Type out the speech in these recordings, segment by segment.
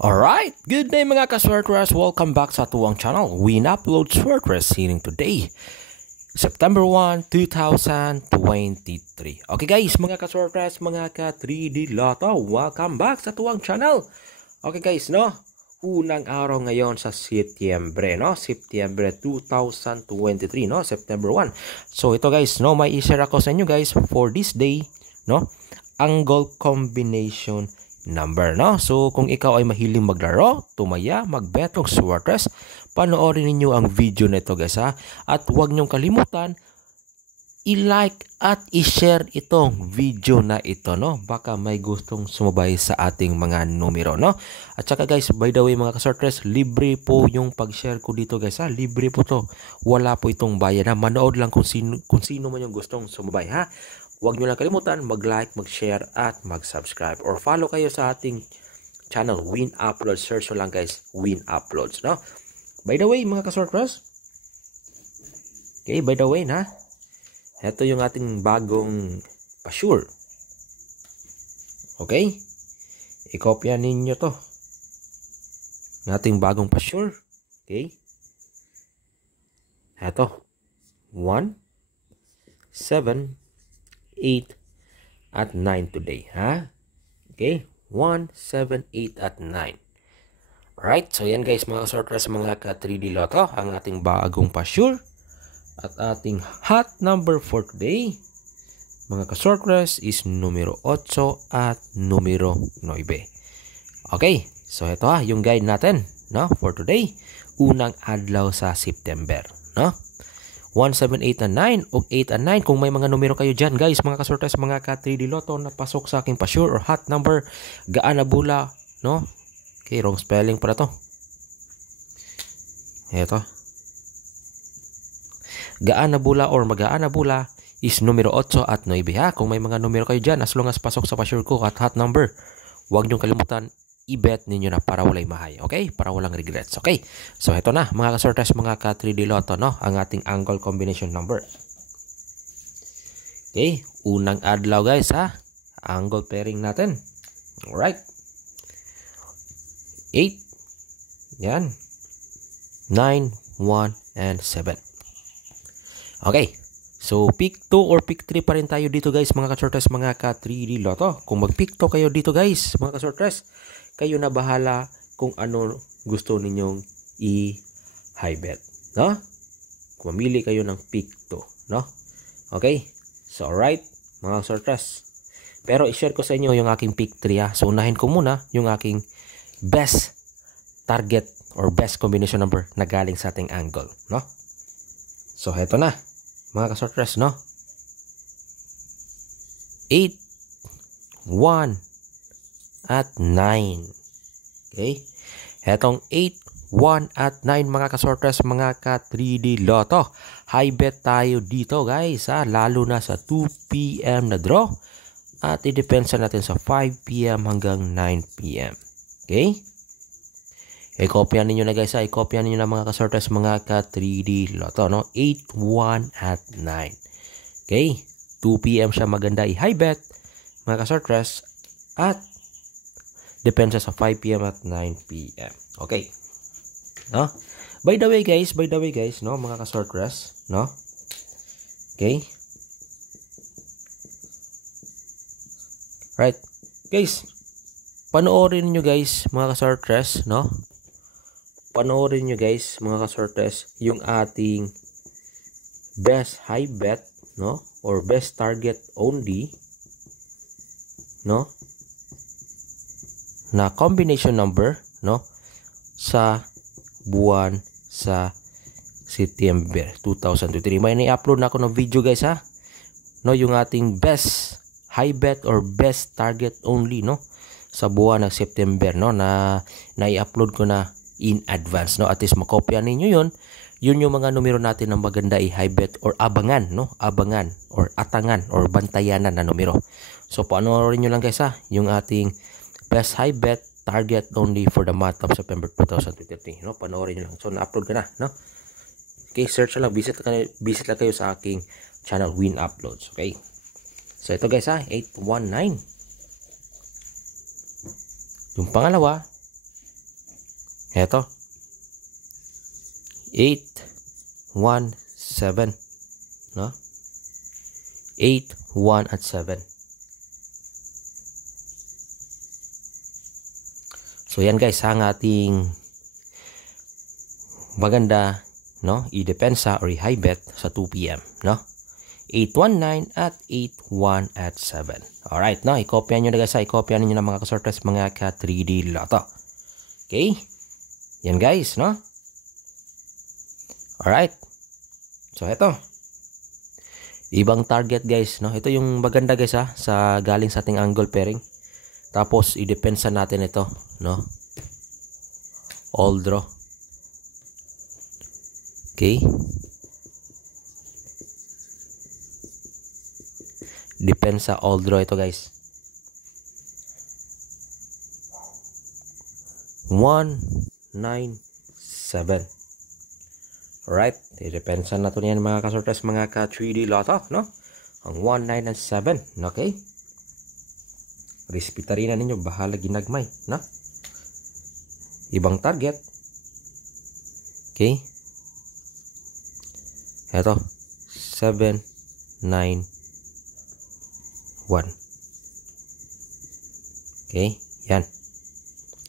Alright, good day mga ka-Swordress. Welcome back sa tuwang channel. We upload Swordress healing today, September 1, 2023. Okay guys, mga ka-Swordress, mga ka-3D Lotto, welcome back sa tuwang channel. Okay guys, no? Unang araw ngayon sa Setyembre, no? Setyembre 2023, no? September 1. So ito guys, no? May i-share ako sa inyo guys for this day, no? Angle combination number, no? So kung ikaw ay mahiling maglaro, tumaya, magbetong Swordress, panoorin ninyo ang video nito guys ha. At huwag nyong kalimutan i-like at i-share itong video na ito, no? Baka may gustong sumabay sa ating mga numero, no? At saka guys, by the way mga ka-Swordress, libre po yung pag-share ko dito guys ha. Libre po to. Wala po itong bayad ha. Manood lang kung sino man yung gustong sumabay ha. Huwag nyo lang kalimutan mag-like, mag-share at mag-subscribe or follow kayo sa ating channel Win Uploads. Search lang guys, Win Uploads, no? By the way mga ka-Swordress, okay, by the way na, ito yung ating bagong pa-sure. Okay? I-copy ninyo to. Ng ating bagong pa-sure. Okay? Ito. 1, 7, 8, at 9 today. Ha? Okay? 1, 7, 8, at 9. Alright? So yan guys mga Swordress, mga ka-3D Lotto. Ang ating bagong pa-sure. At ating hot number for today, mga ka-Swordress, is numero 8 at numero 9. Okay, so ito yung guide natin, no, for today. Unang adlaw sa September, no? 1, 7, 8, and 9 o 8 and 9. Kung may mga numero kayo dyan, guys, mga ka-Swordress, mga ka-3D Lotto na pasok sa aking pa-sure or hot number, gaan na bula, no? Okay, wrong spelling para to. Ito. Gaan na bula or magaan na bula is numero 8 at 9 ha. Kung may mga numero kayo dyan, as long as pasok sa pa-sure ko at hot number, huwag niyong kalimutan i-bet ninyo na para walay mahay. Okay? Para walang regrets. Okay? So ito na mga ka-Swordress, mga ka-3D Lotto, no? Ang ating angle combination number. Okay? Unang adlaw guys ha. Angle pairing natin. Alright. 8. Yan. 9, 1, and 7. Okay, so pick 2 or pick 3 pa rin tayo dito guys mga ka-Swordress, mga ka-3D Lotto. Kung mag-pick 2 kayo dito guys mga ka-Swordress, kayo na bahala kung ano gusto ninyong i-high bet, no? Kung mamili kayo ng pick 2, no? Okay, so alright mga ka-Swordress. Pero i-share ko sa inyo yung aking pick 3 ha. So unahin ko muna yung aking best target or best combination number na galing sa ating angle, no? So heto na mga ka-Swordress, no? 8, 1, at 9. Okay? Hetong 8, 1, at 9 mga ka-Swordress, mga ka-3D Lotto. High bet tayo dito guys ha? Lalo na sa 2 PM na draw. At i-depensa natin sa 5 PM hanggang 9 PM. Okay? I-copyan ninyo na guys ha. I-copyan ninyo na mga ka-Swordress, mga ka-3D Lotto, no? 8, 1, at 9. Okay? 2 PM siya maganda i-high bet, mga ka-Swordress. At depensa sa 5 PM at 9 PM. Okay? No? By the way guys, no? Mga ka-Swordress, no? Okay? Right? Guys, panoorin nyo guys, mga ka-Swordress, no? Panoorin nyo guys mga ka-Swordress yung ating best high bet, no, or best target only, no, na combination number, no, sa buwan sa September 2023. May na-upload na ako ng video guys ha, no, yung ating best high bet or best target only, no, sa buwan ng September, no, na i-upload ko na in advance, no? At least makopya ninyo yun yung mga numero natin na maganda i-high bet or abangan, no? Abangan or atangan or bantayanan na numero. So panoorin nyo lang guys ha, yung ating best high bet target only for the month of September 2023, no? Panoorin nyo lang. So na-upload ka na, no? Okay, search lang, visit lang kayo sa aking channel Win Uploads. Okay, so ito guys ha, 819. Yung pangalawa Eto. 8, 1, 7. No? 8, 1 at 7. So yan guys, ang ating maganda, no, i-depensa or i-high bet sa 2 PM, no? 819 at 81 at 7. Alright, no, i-copy nyo na guys, i-copy nyo na mga kasortes, mga ka 3D Lotto. Okay? Yan guys, no? Alright. So ito. Ibang target guys, no? Ito yung maganda guys sa galing sa ating angle pairing. Tapos i-depensa natin ito, no? All draw. Okay? Depensa all draw ito guys. 1, 9, 7. Alright, i-depensa na ito niyan mga kasortes, mga ka 3D Lotto, no? Ang 1, 9, and 7, okay? Respetarin na ninyo, bahala ginagmay, no? Ibang target. Okay? Ito, 7, 9, 1. Okay? Yan.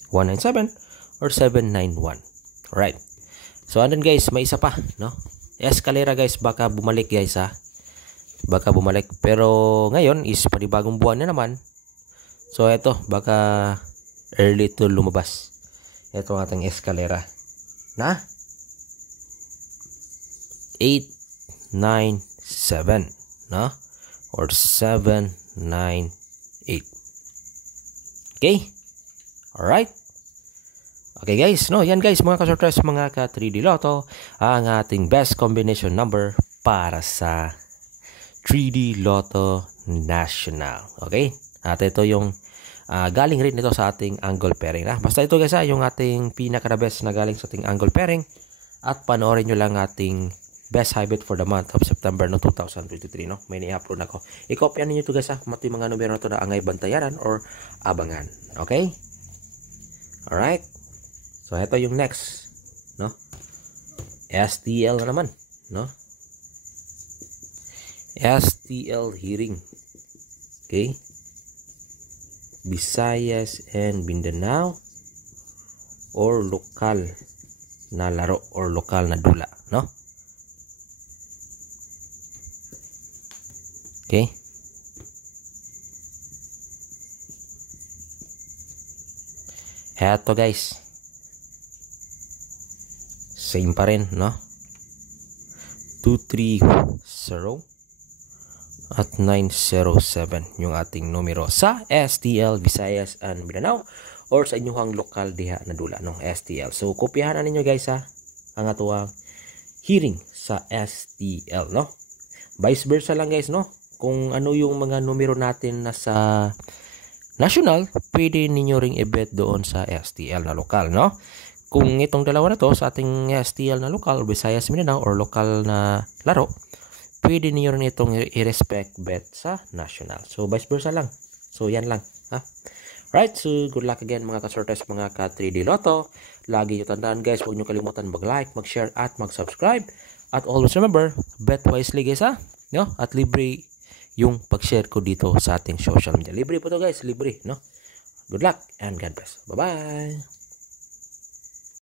197 or 791. Alright. So, andun guys, may isa pa, no? Escalera guys, baka bumalik guys Baka bumalik. Pero ngayon is panibagong buwan na naman. So, eto, baka early to lumabas. Ito ang ating escalera. Na? 8, 9, 7. No? Or 7, 9, 8. Okay? Alright? Okay guys, no, yan guys mga kasortres, mga ka 3D Lotto, ang ating best combination number para sa 3D Lotto National. Okay? At ito yung galing rin ito sa ating angle pairing. Basta ito guys yung ating pinaka-best na galing sa ating angle pairing. At panoorin nyo lang ating best high bet for the month of September no 2023. No? May ni-upload na ako. I-copyan ninyo ito guys kung yung mga numero na ito na angay bantayaran or abangan. Okay? Alright? So, ito yung next, no? STL na naman, no? STL hearing. Okay? Visayas and Mindanao or lokal na laro or lokal na dula, no? Okay? Eto guys. Same pa rin, no? 230 at 907 yung ating numero sa STL, Visayas and Mindanao or sa inyong lokal diha na dula ng STL. So, kopyahan na ninyo guys ang atuang hearing sa STL, no? Vice versa lang guys, no? Kung ano yung mga numero natin na sa national, pwede ninyo ring i-bet doon sa STL na lokal, no? Kung itong dalawa na to sa ating STL na lokal, Visayas, Mindanao or lokal na laro, pwede niyo rin itong i-respect bet sa national. So, vice versa lang. So, yan lang. Right, so good luck again mga kasortes, mga ka 3D Lotto. Lagi nyo tandaan guys, huwag nyo kalimutan mag-like, mag-share at mag-subscribe. At always remember, bet wisely guys no? At libre yung pag-share ko dito sa ating social media. Libre po to guys, libre, no? Good luck and God bless. Bye-bye!